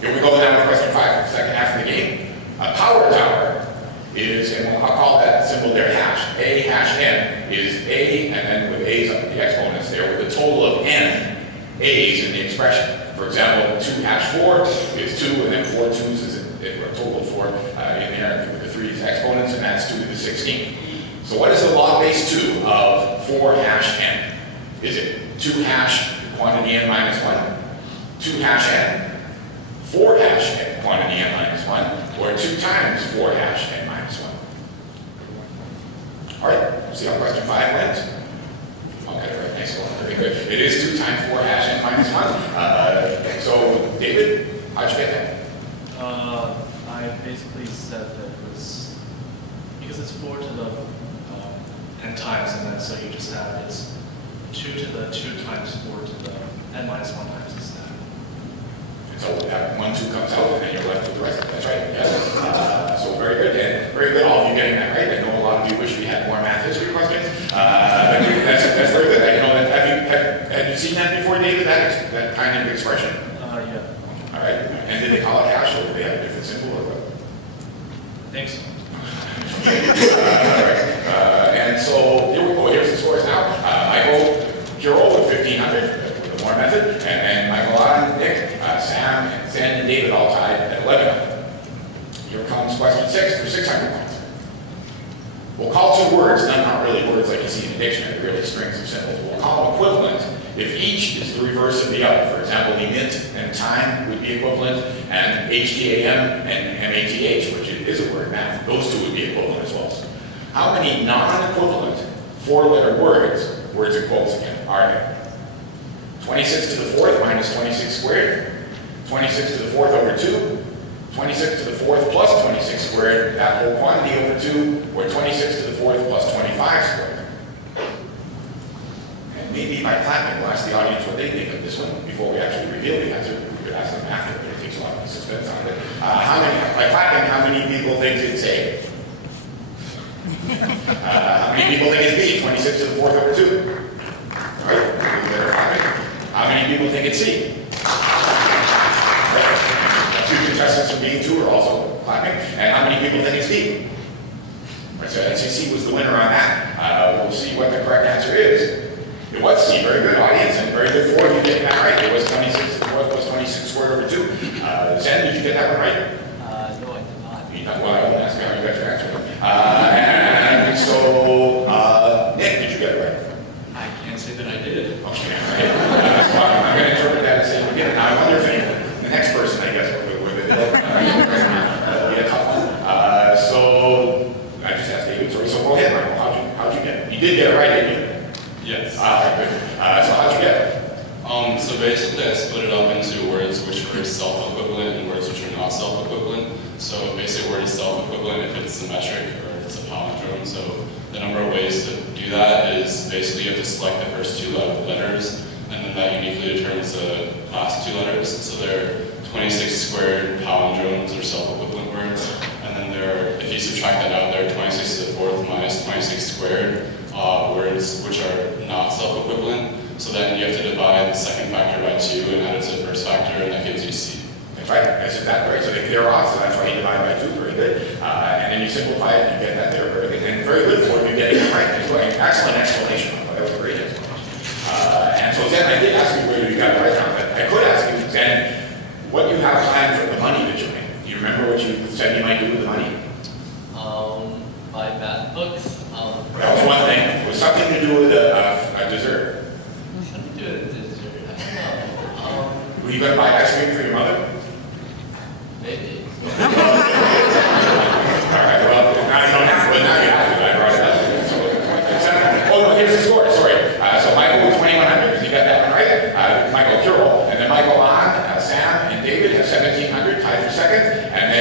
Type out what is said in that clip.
Here we go now with question 5, the second half of the game. A power tower is, and I'll call that symbol there hash. A hash n is A, and then with A's up the exponents there, with a total of n A's in the expression. For example, 2 hash 4 is 2, and then 4 2's is a total of 4 in there with the 3's exponents, and that's 2 to the 16th. So what is the log base 2 of 4 hash n? Is it 2 hash quantity n minus 1, 2 hash n, 4 hash n quantity n minus 1, or 2 times 4 hash n minus 1? All right, see how question 5 went? Okay, right, nice one, very good. It is 2 times 4 hash n minus 1. So, David, how'd you get that? I basically said that it was, because it's 4 to the n times, and then so you just have it's 2 to the 2 times 4 to the n minus 1 times the stack. And so that 1, 2 comes out, and then you're left with the rest of it. That's right, yes. So very good, and very good, all of you getting that right. I know a lot of you wish we had more math history questions. But that's very good. You know, have you seen that before, David, that kind of expression? Yeah. All right, and did they call it hash, or did they have a different symbol, or what? I think so. And so here we go. Here's the scores now. Michael Kural with 1,500 with the Moore method, and then Michael on, Nick, Sam, and David all tied at 1,100. Here comes question 6 for 600 points. We'll call 2 words, not really words like you see in a dictionary, really strings of symbols. We'll call them equivalent if each is the reverse of the other. For example, emit and time would be equivalent, and HTAM and MATH, which is a word, math, those 2 would be equivalent as well. How many non-equivalent 4-letter words and quotes again, are there? 26 to the 4th minus 26 squared, 26 to the 4th over 2, 26 to the 4th plus 26 squared, that whole quantity over 2, or 26 to the 4th plus 25 squared. And maybe by clapping, we'll ask the audience what they think of this one before we actually reveal the answer. We could ask them after, but it takes a lot of suspense on it. By clapping, how many people think it's A? How many people think it's B? 26 to the 4th over 2. All right, how many people think it's C? A few contestants from B and 2 are also clapping. And how many people think it's D? Right, so NCC was the winner on that. We'll see what the correct answer is. It was C. Very good, audience, and very good for you getting that right. It was 26 to the 4th plus 26 squared over 2. Zen, did you get that one right? No, I did not. You know, well, I won't ask you how you got your answer. And so, Nick, did you get it right? I can't say that I did. Okay, right. I'm going to interpret that as saying we get it. Now, I wonder if the next person, I guess, would be a tough one. So, I just asked David, sorry. So, go ahead, Michael. How'd you get it? You did get it right, didn't you? Yes. Good. So, how'd you get it? So basically, I split it up into words which are self-equivalent and words which are not self-equivalent. So basically, a word is self-equivalent if it's symmetric or if it's a palindrome. So the number of ways to do that is basically you have to select the first 2 letters, and then that uniquely determines the last 2 letters. So there are 26 squared palindromes or self-equivalent words, and then if you subtract that out, there are 26 to the 4th minus 26 squared words which are not self-equivalent. So then you have to divide the second factor by 2 and add it to the first factor, and that gives you C. That's right. That's exactly right. So they're off, so that's why you divide by 2. Very good. And then you simplify it, and you get that there. Very good. And very good for you getting it right. Excellent explanation. That was a great explanation. And so Zen, I did ask you whether you got it right on, but I could ask you, Zen, what you have planned for the money that you made. Do you remember what you said you might do with the money? Buy math books. That was one thing. It was something to do with a dessert. Something to do with dessert. I don't know. Were you going to buy ice cream for your mother? Maybe. All right, well, now you don't have to, but now you have to. I brought it up. Oh, no, here's the score. Sorry. So Michael with 2,100, because you got that one right. Michael Kural. And then Michael on, Sam, and David have 1,700, tied for second. And then